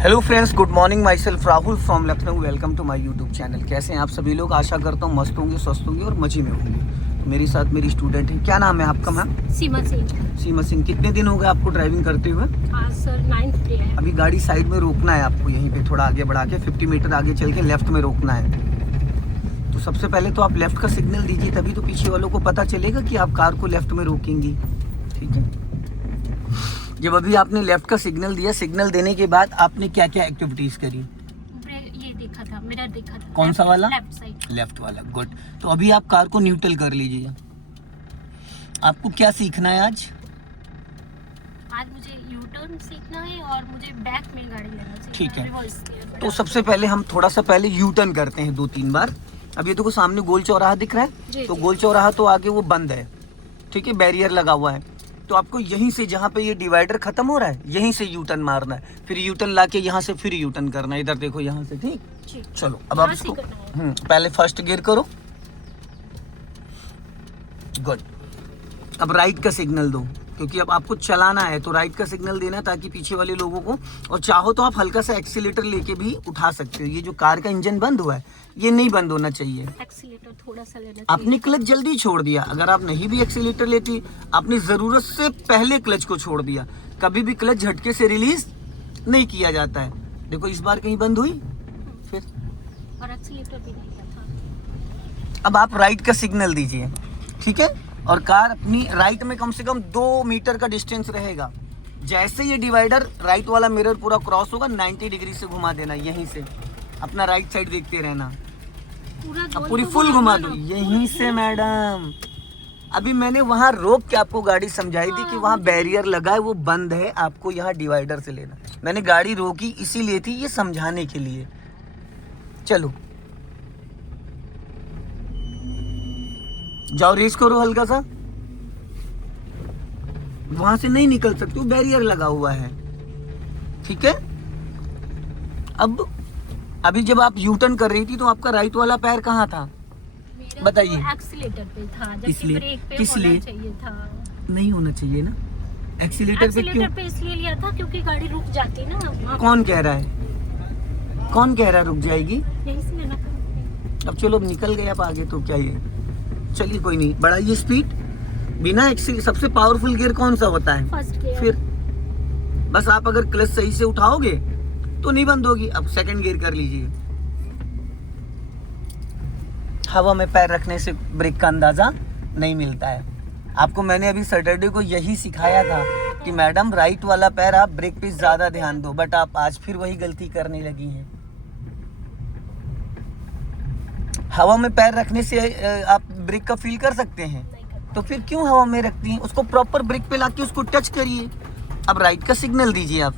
Hello friends, good morning. Myself Rahul from Lucknow. Welcome to my YouTube channel. कैसे हैं आप सभी लोग? आशा करता हूँ मस्त होंगे, स्वस्थ होंगे और मजे में होंगे। तो मेरे साथ मेरी स्टूडेंट है। क्या नाम है आपका मैम? सीमा सिंह। सीमा सिंह। कितने दिन हो गए आपको ड्राइविंग करते हुए? आज सर 9th डे है। अभी गाड़ी साइड में रोकना है आपको, यहीं पे थोड़ा आगे बढ़ा के 50 मीटर आगे चल के लेफ्ट में रोकना है। तो सबसे पहले तो आप लेफ्ट का सिग्नल दीजिए, तभी तो पीछे वालों को पता चलेगा कि आप कार को लेफ्ट में रोकेंगी। ठीक है। जब अभी आपने लेफ्ट का सिग्नल दिया, सिग्नल देने के बाद आपने क्या क्या एक्टिविटीज करी? ये देखा था, मिरर देखा था। कौन सा वाला? Left side. लेफ्ट वाला। गुड। तो अभी आप कार को न्यूट्रल कर लीजिए। आपको क्या सीखना है आज? आज मुझे यू टर्न सीखना है और मुझे बैक में गाड़ी लेना सीखना है। ठीक है। Reverse gear. तो सबसे पहले हम थोड़ा सा पहले यू टर्न करते हैं 2-3 बार। अब ये देखो सामने गोल चौराहा दिख रहा है, जी, तो जी। गोल चौराहा तो आगे वो बंद है। ठीक है, बैरियर लगा हुआ है। तो आपको यहीं से, जहाँ पे ये डिवाइडर खत्म हो रहा है, यहीं से यू टर्न मारना है। फिर यू टर्न लाके यहाँ से फिर यू टर्न करना है। इधर देखो, यहाँ से। ठीक, ठीक। चलो अब आप यहाँ से इसको करना है। पहले फर्स्ट गियर करो। गुड। अब राइट का सिग्नल दो, क्योंकि अब आपको चलाना है तो राइट का सिग्नल देना, ताकि पीछे वाले लोगों को, और चाहो तो आप हल्का सा एक्सीलेटर लेके भी उठा सकते हो। ये जो कार का इंजन बंद हुआ है, ये नहीं बंद होना चाहिए। एक्सीलेटर थोड़ा सा लेना चाहिए। आपने क्लच जल्दी छोड़ दिया। अगर आप नहीं भी एक्सीलेटर लेती, आपने जरूरत से पहले क्लच को छोड़ दिया। कभी भी क्लच झटके से रिलीज नहीं किया जाता है। देखो इस बार कहीं बंद हुई फिर। और एक्सीलेटर भी नहीं किया था। अब आप राइट का सिग्नल दीजिए। ठीक है। और कार अपनी राइट में कम से कम 2 मीटर का डिस्टेंस रहेगा। जैसे ये डिवाइडर राइट वाला मिरर पूरा क्रॉस होगा, 90 डिग्री से घुमा देना। यहीं से अपना राइट साइड देखते रहना। पूरा अब गोल पूरी तो फुल घुमा ना। दो यहीं से मैडम। अभी मैंने वहां रोक के आपको गाड़ी समझाई थी कि वहां बैरियर लगा है, वो बंद है, आपको यहाँ डिवाइडर से लेना। मैंने गाड़ी रोकी इसीलिए थी, ये समझाने के लिए। चलो जाओ, रेस करो हल्का सा। वहां से नहीं निकल सकते हो, बैरियर लगा हुआ है। ठीक है। अब अभी जब आप यू टर्न कर रही थी, तो आपका राइट वाला पैर कहाँ था? मेरा बताइए। तो एक्सीलेटर पे था, जबकि इसलिए? ब्रेक पे किस होना लिए? चाहिए था। नहीं होना चाहिए ना। एक्सीलेटर पे क्यों? एक्सीलेटर पे इसलिए लिया था क्योंकि गाड़ी रुक जाती ना। कौन कह रहा है? कौन कह रहा है रुक जाएगी? यहीं से लेना था। अब चलो, अब निकल गए आप आगे, तो क्या ये। चलिए कोई नहीं, बढ़ाइए स्पीड। बिना एक्सील सबसे पावरफुल गियर कौन सा होता है? First gear. फिर बस आप अगर क्लच सही से उठाओगे तो नहीं बंद होगी। अब सेकंड गियर कर लीजिए। हवा में पैर रखने से ब्रेक का अंदाजा नहीं मिलता है। आपको मैंने अभी सैटरडे को यही सिखाया था कि मैडम राइट वाला पैर आप ब्रेक पे ज्यादा ध्यान दो, बट आप आज फिर वही गलती करने लगी हैं। हवा में पैर रखने से आप ब्रेक का फील कर सकते हैं, तो फिर क्यों हवा में रखती हैं? उसको प्रॉपर ब्रेक पे लाके उसको टच करिए। अब राइट का सिग्नल दीजिए आप,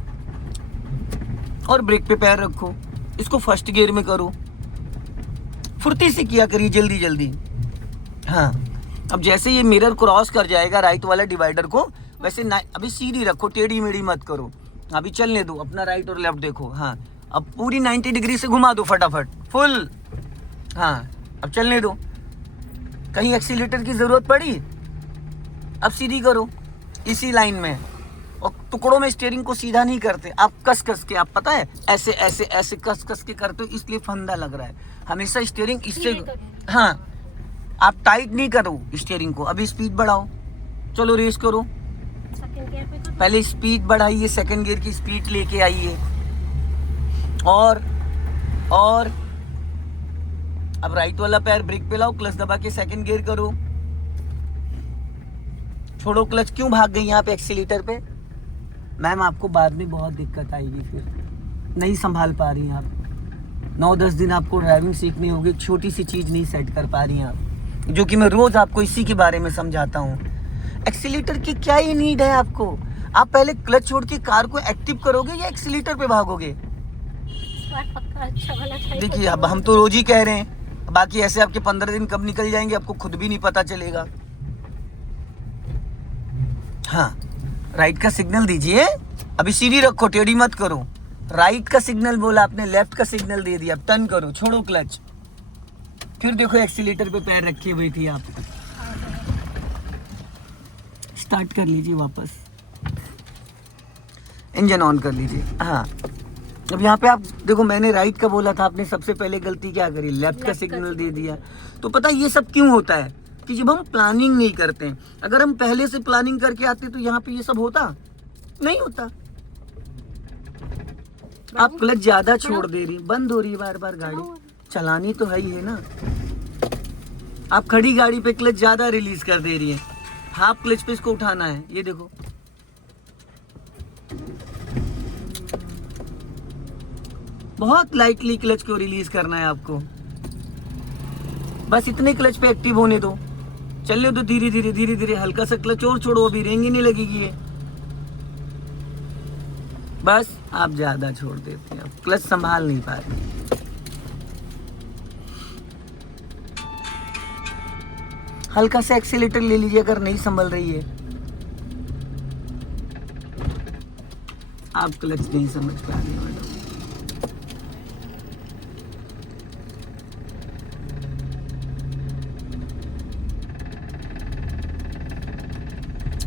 और ब्रेक पे पैर रखो। इसको फर्स्ट गियर में करो, फुर्ती से किया करिए, जल्दी जल्दी। हाँ। अब जैसे ये मिरर क्रॉस कर जाएगा राइट वाला डिवाइडर को, वैसे अभी सीधी रखो, टेढ़ी मेढ़ी मत करो। अभी चलने दो, अपना राइट और लेफ्ट देखो। हाँ, अब पूरी 90 डिग्री से घुमा दो फटाफट, फुल। हाँ, अब चलने दो। कहीं एक्सीलेटर की जरूरत पड़ी? अब सीधी करो इसी लाइन में। और टुकड़ों में स्टीयरिंग को सीधा नहीं करते आप, कस कस के। आप पता है, ऐसे ऐसे ऐसे कस कस के करते हो, इसलिए फंदा लग रहा है। हमेशा स्टीयरिंग इससे, हाँ, आप टाइट नहीं करो स्टीयरिंग को। अभी स्पीड बढ़ाओ, चलो रेस करो। सेकंड गियर पे करो। पहले स्पीड बढ़ाइए, सेकंड गियर की स्पीड लेके आइए। और अब राइट वाला पैर ब्रेक पे लाओ, क्लच दबा के सेकंड गियर करो। छोड़ो क्लच। क्यों भाग गई यहाँ पे एक्सीलेटर पे? मैम आपको बाद में बहुत दिक्कत आएगी, फिर नहीं संभाल पा रही हैं आप। 9-10 दिन आपको ड्राइविंग सीखनी होगी। एक छोटी सी चीज नहीं सेट कर पा रही हैं आप, जो कि मैं रोज आपको इसी के बारे में समझाता हूँ। एक्सीलेटर की क्या ही नीड है आपको? आप पहले क्लच छोड़ के कार को एक्टिव करोगे या एक्सीलेटर पे भागोगे? पक्का अच्छा वाला चाहिए। देखिए, अब हम तो रोज ही कह रहे हैं, बाकी ऐसे आपके 15 दिन कब निकल जाएंगे आपको खुद भी नहीं पता चलेगा। हाँ, राइट का सिग्नल दीजिए। अभी सीधी रखो, टेढ़ी मत करो। राइट का सिग्नल बोला आपने, लेफ्ट का सिग्नल दे दिया। अब टर्न करो, छोड़ो क्लच। फिर देखो एक्सीलेटर पे पैर रखे हुए थी आप। स्टार्ट कर लीजिए वापस, इंजन ऑन कर लीजिए। हाँ, अब यहाँ पे आप देखो, मैंने राइट का बोला था, आपने सबसे पहले गलती क्या करी, लेफ्ट का सिग्नल दे दिया। तो पता है ये सब क्यों होता है कि जब हम प्लानिंग नहीं करते हैं। अगर हम पहले से प्लानिंग करके आते तो यहाँ पे ये सब होता नहीं होता। आप क्लच ज्यादा छोड़ दे रही, बंद हो रही है बार बार गाड़ी, चलानी तो है ही है ना। आप खड़ी गाड़ी पे क्लच ज्यादा रिलीज कर दे रही है, हाफ क्लच पे इसको उठाना है, ये देखो। बहुत लाइटली क्लच को रिलीज करना है आपको, बस इतने क्लच पे एक्टिव होने दो, चलने दो धीरे धीरे धीरे धीरे, हल्का सा क्लच और छोड़ो, अभी रेंग ही नहीं लगेगी ये। बस आप ज्यादा छोड़ देते हैं, क्लच संभाल नहीं पाते। हल्का सा एक्सीलेटर ले लीजिए अगर नहीं संभल रही है। आप क्लच नहीं समझ पा रहे मैडम।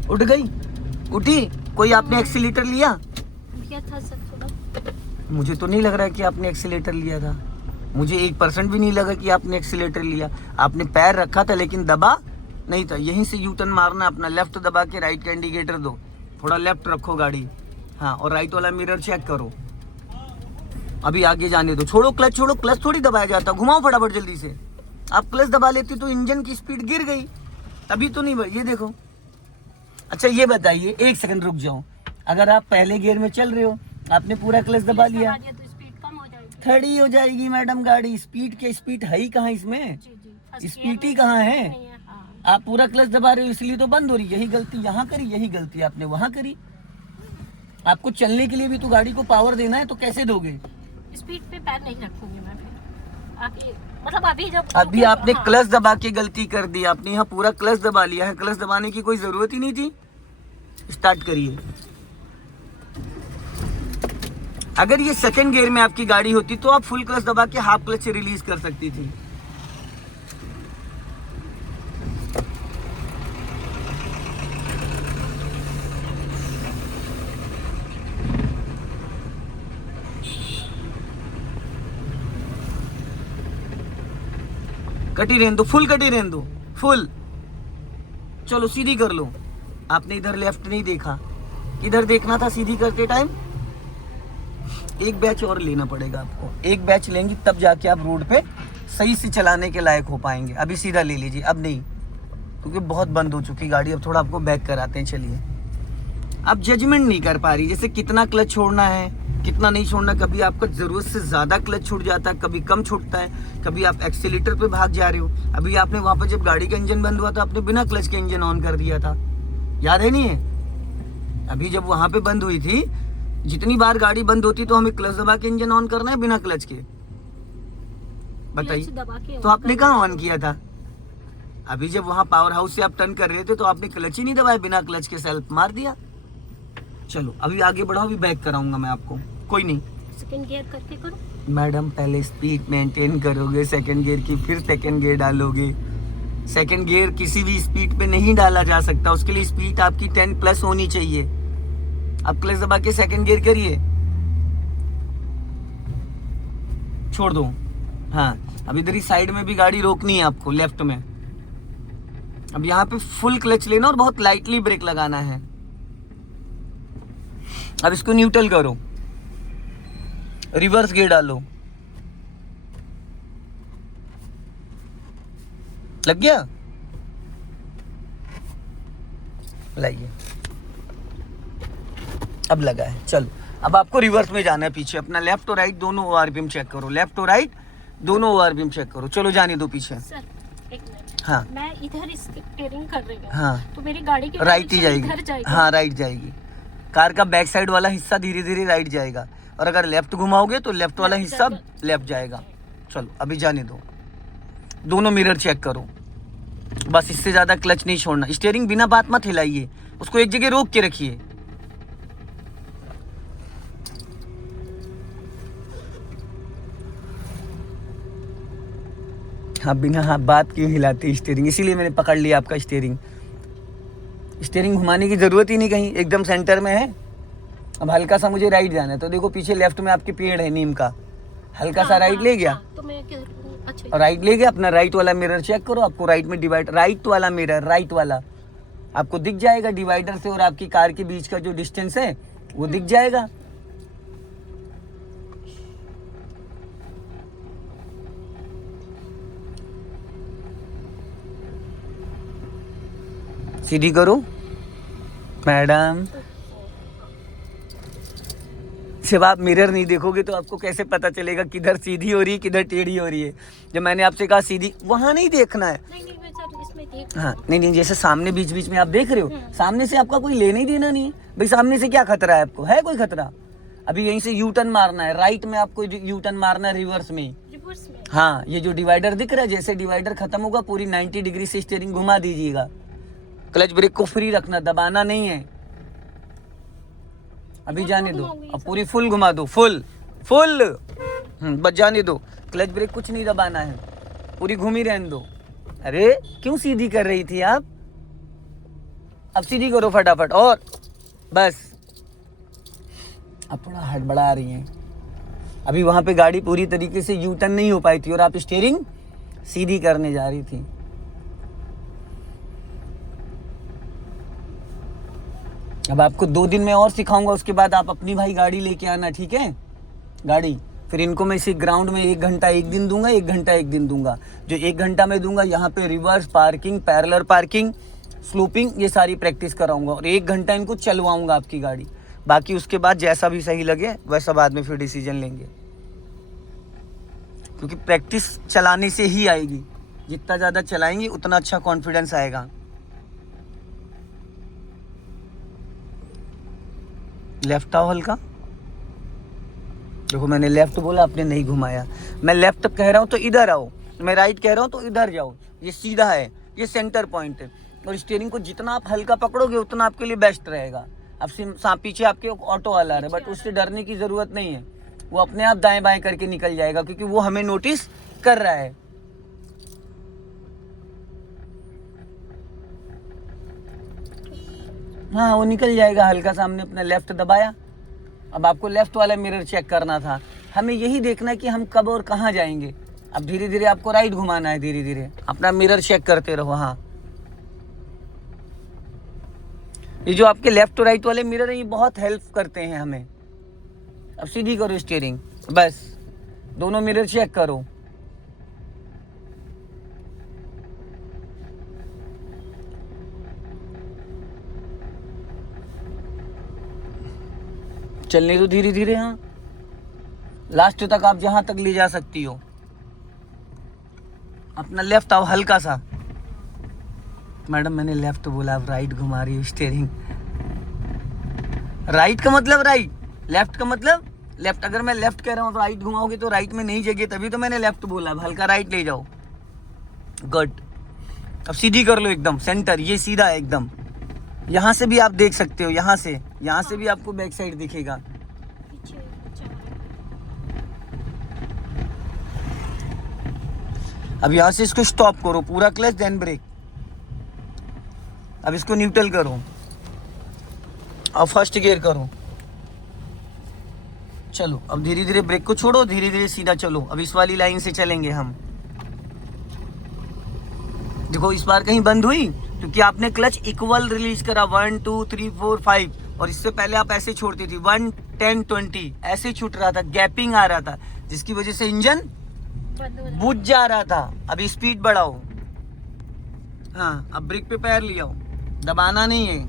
उठ गई, उठी, कोई आपने एक्सीलेटर लिया? लिया था सर थोड़ा। मुझे तो नहीं लग रहा है कि आपने एक्सीलेटर लिया था, मुझे 1% भी नहीं लगा कि आपने एक्सीलेटर लिया। आपने पैर रखा था लेकिन दबा नहीं था। यहीं से यू टर्न मारना, अपना लेफ्ट दबा के राइट का इंडिकेटर दो, थोड़ा लेफ्ट रखो गाड़ी, हाँ, और राइट वाला मिरर चेक करो। अभी आगे जाने दो, छोड़ो क्लच, छोड़ो क्लच थोड़ी दबाया जाता, घुमाओ फटाफट जल्दी से। आप क्लच दबा लेती तो इंजन की स्पीड गिर गई, अभी तो नहीं बढ़ी, ये देखो। अच्छा ये बताइए, 1 सेकंड रुक जाओ, अगर आप पहले गियर में चल रहे हो, आपने पूरा क्लच दबा लिया तो स्पीड कम हो जाएगी, खड़ी हो जाएगी मैडम गाड़ी। स्पीड के स्पीड है ही कहाँ इसमें, स्पीड ही कहाँ है। हाँ। आप पूरा क्लच दबा रहे हो इसलिए तो बंद हो रही। यही गलती यहाँ करी, यही गलती आपने वहाँ करी। आपको चलने के लिए भी तो गाड़ी को पावर देना है, तो कैसे दोगे? स्पीड पे पैर नहीं रखूंगी मैं फिर। आप मतलब अभी आपने क्लच दबा के गलती कर दी, आपने यहाँ पूरा क्लच दबा लिया है, क्लच दबाने की कोई जरूरत ही नहीं थी। स्टार्ट करिए। अगर ये सेकंड गियर में आपकी गाड़ी होती तो आप फुल क्लच दबा के हाफ क्लच से रिलीज कर सकती थी। कटी रहने दो, फुल कटी रहने दो, फुल। चलो सीधी कर लो। आपने इधर लेफ्ट नहीं देखा, इधर देखना था सीधी करते टाइम। एक बैच और लेना पड़ेगा आपको, एक बैच लेंगी तब जाके आप रोड पे सही से चलाने के लायक हो पाएंगे। अभी सीधा ले लीजिए, अब नहीं, क्योंकि बहुत बंद हो चुकी गाड़ी। अब थोड़ा आपको बैक कराते हैं, चलिए। आप जजमेंट नहीं कर पा रही, जैसे कितना क्लच छोड़ना है, कितना नहीं छोड़ना। कभी आपका जरूरत से ज्यादा क्लच छूट जाता है, कभी कम छूटता है, कभी आप एक्सीलेटर पे भाग जा रहे हो। अभी आपने वहां पर जब गाड़ी का इंजन बंद हुआ था, आपने बिना क्लच के इंजन ऑन कर दिया था, याद है नहीं है? अभी जब वहां पे बंद हुई थी, जितनी बार गाड़ी बंद होती तो हमें क्लच दबा के इंजन ऑन करना है, बिना क्लच के? बताइए, तो आपने कहाँ ऑन किया था? अभी जब वहां पावर हाउस से आप टर्न कर रहे थे तो आपने क्लच ही नहीं दबाया, बिना क्लच के सेल्फ मार दिया। चलो अभी आगे बढ़ाओ, अभी बैक कराऊंगा मैं आपको, कोई नहीं। सेकंड गियर करके करो मैडम, पहले स्पीड मेंटेन करोगे सेकंड गियर की, फिर सेकंड गियर डालोगे। सेकंड गियर किसी भी स्पीड पे नहीं डाला जा सकता, उसके लिए स्पीड आपकी 10+ होनी चाहिए। अब क्लच दबा के सेकंड गियर करिए, छोड़ दो। हाँ, अब इधर ही साइड में भी गाड़ी रोकनी है आपको, लेफ्ट में। अब यहाँ पे फुल क्लच लेना और बहुत लाइटली ब्रेक लगाना है। अब इसको न्यूट्रल करो, रिवर्स गियर डालो। लग गया? लाइए, अब लगा है। चलो अब आपको रिवर्स में जाना है पीछे। अपना लेफ्ट और राइट दोनों ओआरपीएम चेक करो, लेफ्ट और राइट दोनों ओआरपीएम चेक करो। चलो जाने दो पीछे। सर एक मिनट, हाँ, मैं इधर स्टीयरिंग कर रही हूँ, हाँ, तो मेरी गाड़ी की राइट ही डायरेक्शन जाएगी। इधर जाएगी। हाँ, राइट जाएगी। कार का बैक साइड वाला हिस्सा धीरे धीरे राइट जाएगा, और अगर लेफ्ट घुमाओगे तो लेफ्ट वाला हिस्सा लेफ्ट जाएगा। चलो अभी जाने दो, दोनों मिरर चेक करो। बस इससे ज्यादा क्लच नहीं छोड़ना। स्टीयरिंग बिना बात मत हिलाइए, उसको एक जगह रोक के रखिए। हाँ, बिना बात क्यों हिलाती स्टीयरिंग? इसीलिए मैंने पकड़ लिया आपका स्टीयरिंग। स्टीयरिंग घुमाने की जरूरत ही नहीं, कहीं एकदम सेंटर में है। अब हल्का सा मुझे राइट जाना है, तो देखो पीछे लेफ्ट में आपके पेड़ है नीम का, हल्का सा राइट ले गया, तो मैं क्या करूं? अच्छा राइट ले गया, अपना राइट वाला मिरर चेक करो, आपको राइट में डिवाइड, राइट वाला मिरर, राइट वाला आपको दिख जाएगा, डिवाइडर से और आपकी कार के बीच का जो डिस्टेंस है वो दिख जाएगा। सीधी करो मैडम। जब आप मिरर नहीं देखोगे तो आपको कैसे पता चलेगा किधर सीधी हो रही है किधर टेढ़ी हो रही है। जब मैंने आपसे कहा सीधी, वहां नहीं देखना है। नहीं मैं सर इसमें देख हाँ नहीं, जैसे सामने बीच बीच में आप देख रहे हो, सामने से आपका कोई लेना ही देना नहीं है भाई, सामने से क्या खतरा है आपको, है कोई खतरा? अभी यहीं से यू टर्न मारना है, राइट में आपको यू टर्न मारना है रिवर्स में। हाँ, ये जो डिवाइडर दिख रहा है, जैसे डिवाइडर खत्म होगा पूरी 90 डिग्री से स्टीयरिंग घुमा दीजिएगा। क्लच ब्रेक को फ्री रखना, दबाना नहीं है। अभी जाने दो, अब पूरी फुल घुमा दो, फुल बस जाने दो, क्लच ब्रेक कुछ नहीं दबाना है, पूरी घूमी रहने दो। अरे क्यों सीधी कर रही थी आप? अब सीधी करो फटाफट, और बस। अब थोड़ा हड़बड़ा रही है, अभी वहां पे गाड़ी पूरी तरीके से यू टर्न नहीं हो पाई थी और आप स्टीयरिंग सीधी करने जा रही थी। अब आपको 2 दिन में और सिखाऊंगा, उसके बाद आप अपनी भाई गाड़ी लेके आना, ठीक है? गाड़ी फिर इनको मैं इसी ग्राउंड में 1 घंटा एक दिन दूंगा, 1 घंटा एक दिन दूंगा। जो 1 घंटा में दूंगा यहाँ पे reverse parking, parallel parking, sloping, ये सारी प्रैक्टिस कराऊंगा और 1 घंटा इनको चलवाऊंगा आपकी गाड़ी। बाकी उसके बाद जैसा भी सही लगे वैसा बाद में फिर डिसीजन लेंगे, क्योंकि प्रैक्टिस चलाने से ही आएगी। जितना ज़्यादा चलाएंगे उतना अच्छा कॉन्फिडेंस आएगा। लेफ्ट आओ हल्का, देखो मैंने लेफ्ट बोला, आपने नहीं घुमाया। मैं लेफ्ट कह रहा हूँ तो इधर आओ, मैं राइट कह रहा हूँ तो इधर जाओ। ये सीधा है, ये सेंटर पॉइंट है। और स्टीयरिंग को जितना आप हल्का पकड़ोगे उतना आपके लिए बेस्ट रहेगा। अब पीछे आपके ऑटो वाला है, बट उससे डरने की ज़रूरत नहीं है, वो अपने आप दाएं बाएं करके निकल जाएगा, क्योंकि वो हमें नोटिस कर रहा है। हाँ वो निकल जाएगा, हल्का सा हमने अपना लेफ्ट दबाया। अब आपको लेफ्ट वाला मिरर चेक करना था, हमें यही देखना है कि हम कब और कहाँ जाएंगे। अब धीरे धीरे आपको राइट घुमाना है, धीरे धीरे अपना मिरर चेक करते रहो। हाँ, ये जो आपके लेफ्ट और राइट वाले मिरर है ये बहुत हेल्प करते हैं हमें। अब सीधी करो स्टीयरिंग, बस दोनों मिरर चेक करो। चलने दो धीरे धीरे। हाँ, लास्ट तक आप जहां तक ले जा सकती हो। अपना लेफ्ट आओ हल्का सा। मैडम मैंने लेफ्ट बोला, आप राइट घुमा रही हो स्टीयरिंग। राइट का मतलब राइट, लेफ्ट का मतलब लेफ्ट। अगर मैं लेफ्ट कह रहा हूँ तो राइट घुमाओगे तो राइट में नहीं जगह, तभी तो मैंने लेफ्ट बोला। अब हल्का राइट ले जाओ, गुड। अब सीधी कर लो एकदम सेंटर, ये सीधा है एकदम। यहाँ से भी आप देख सकते हो, यहाँ से भी आपको बैक साइड दिखेगा। अब यहाँ से इसको स्टॉप करो, पूरा क्लच देन ब्रेक। अब इसको न्यूट्रल करो और फर्स्ट गियर करो। चलो अब धीरे धीरे ब्रेक को छोड़ो, धीरे धीरे सीधा चलो। अब इस वाली लाइन से चलेंगे हम। देखो इस बार कहीं बंद हुई क्योंकि आपने क्लच इक्वल रिलीज करा, 1 2 3 4 5। और इससे पहले आप ऐसे छोड़ती थी 1 10 20, ऐसे छूट रहा था, गैपिंग आ रहा था, जिसकी वजह से इंजन बुझ जा रहा था। अब स्पीड बढ़ाओ। हाँ, अब ब्रेक पे पैर ले आओ, दबाना नहीं है।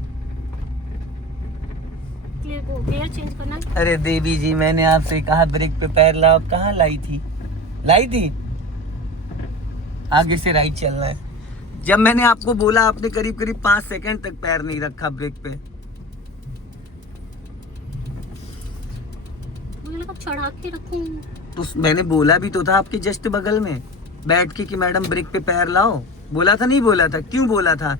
गियर चेंज करना है। अरे देवी जी, मैंने आपसे कहा ब्रेक पे पैर लाओ, कहाँ लाई थी? आगे से राइट चलना है। जब मैंने आपको बोला, आपने करीब करीब 5 सेकंड तक पैर नहीं रखा ब्रेक पे। मुझे लगा चढ़ा के रखूं। तो मैंने बोला भी तो था आपके जस्ट बगल में बैठ के कि मैडम ब्रेक पे पैर लाओ। बोला था नहीं बोला था? क्यों बोला था?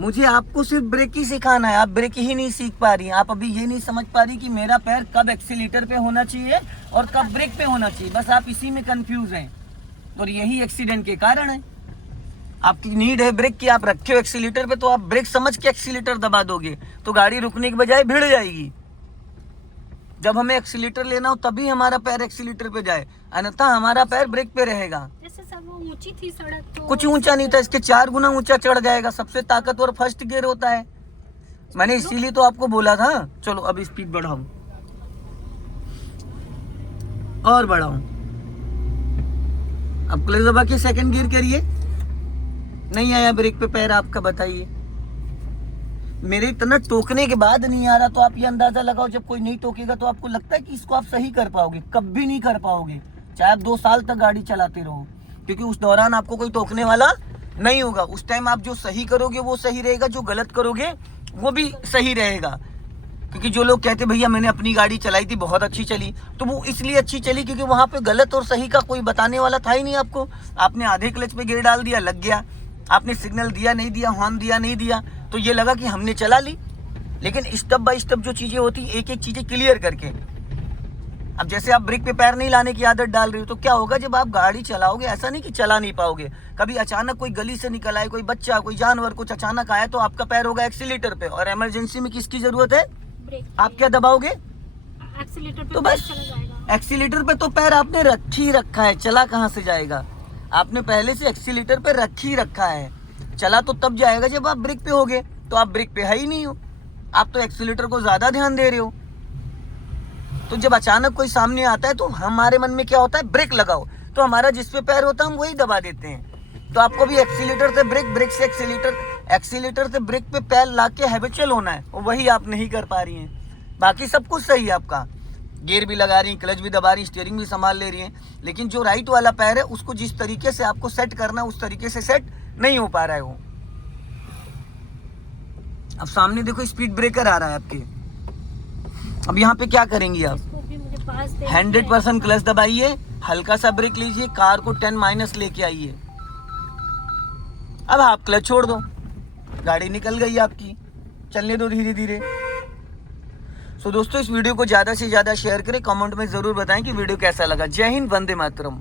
मुझे आपको सिर्फ ब्रेक ही सिखाना है, आप ब्रेक ही नहीं सीख पा रही हैं। आप अभी ये नहीं समझ पा रही कि मेरा पैर कब एक्सीलेटर पे होना चाहिए और कब ब्रेक पे होना चाहिए। बस आप इसी में कंफ्यूज हैं और यही एक्सीडेंट के कारण है। आपकी नीड है ब्रेक की, आप रखे हो एक्सीलेटर पे तो आप ब्रेक समझ के एक्सीलेटर दबा दोगे तो गाड़ी रुकने के बजाय भिड़ जाएगी। जब हमें एक्सीलेटर लेना हो तभी हमारा पैर एक्सीलेटर पे जाए, अन्यथा हमारा पैर ब्रेक पे रहेगा। जैसे सब वो ऊंची थी सड़क तो कुछ ऊंचा नहीं था, इसके 4 गुना ऊंचा चढ़ जाएगा। सबसे ताकतवर फर्स्ट गियर होता है, मैंने इसीलिए तो आपको बोला था। चलो अब स्पीड बढ़ाओ और बढ़ाओ। अब क्लच दबा के सेकंड गियर करिए। नहीं आया ब्रेक पे पैर आपका, बताइए। मेरे इतना टोकने के बाद नहीं आ रहा तो आप ये अंदाजा लगाओ, जब कोई नहीं टोकेगा तो आपको लगता है कि इसको आप सही कर पाओगे? कभी नहीं कर पाओगे, चाहे आप 2 साल तक गाड़ी चलाते रहो, क्योंकि उस दौरान आपको कोई टोकने वाला नहीं होगा। उस टाइम आप जो सही करोगे वो सही रहेगा, जो गलत करोगे वो भी सही रहेगा। क्योंकि जो लोग कहते भैया मैंने अपनी गाड़ी चलाई थी बहुत अच्छी चली, तो वो इसलिए अच्छी चली क्योंकि वहां पे गलत और सही का कोई बताने वाला था ही नहीं आपको। आपने आधे क्लच पे गियर डाल दिया, लग गया। आपने सिग्नल दिया नहीं दिया, हॉर्न दिया नहीं दिया, तो ये लगा कि हमने चला ली। लेकिन स्टेप बाय स्टेप जो चीजें होती, एक एक चीजें क्लियर करके। अब जैसे आप ब्रेक पे पैर नहीं लाने की आदत डाल रही हो, तो क्या होगा जब आप गाड़ी चलाओगे? ऐसा नहीं कि चला नहीं पाओगे, कभी अचानक कोई गली से निकल आए, कोई बच्चा, कोई जानवर कुछ अचानक आया, तो आपका पैर होगा एक्सीलेटर पे। और इमरजेंसी में किसकी जरूरत है? आप क्या दबाओगे? एक्सीलेटर पे तो बस चला जाएगा। एक्सीलेटर पे तो पैर आपने रख ही रखा है, चला कहाँ से जाएगा? आपने पहले से एक्सीलेटर पे रख ही रखा है, चला तो तब जाएगा जब आप ब्रेक पे होगे। तो आप ब्रेक पे है ही नहीं हो, आप तो एक्सीलेटर को ज्यादा ध्यान दे रहे हो। तो जब अचानक कोई सामने आता है तो हमारे मन में क्या होता है? ब्रेक लगाओ। तो हमारा जिस पे पैर होता है हम वही दबा देते हैं। तो आपको भी एक्सीलेटर से ब्रेक, ब्रेक से एक्सीलेटर, एक्सीलेटर से ब्रेक पे पैर ला के हैबिचुअल होना है, और वही आप नहीं कर पा रही हैं। बाकी सब कुछ सही है आपका, गियर भी लगा रही, क्लच भी दबा रही, स्टीयरिंग भी संभाल ले रही है, लेकिन जो राइट वाला पैर है उसको जिस तरीके से आपको सेट करना है उस तरीके से सेट नहीं हो पा रहा है वो। अब सामने देखो स्पीड ब्रेकर आ रहा है आपके, अब यहाँ पे क्या करेंगी आप? इसको भी मुझे पास दे 100% क्लच दबाइए, हल्का सा ब्रेक लीजिए, कार को 10- लेके आइए। अब आप क्लच छोड़ दो, गाड़ी निकल गई आपकी, चलने दो धीरे धीरे। सो दोस्तों, इस वीडियो को ज़्यादा से ज़्यादा शेयर करें, कमेंट में ज़रूर बताएं कि वीडियो कैसा लगा। जय हिंद, वंदे मातरम।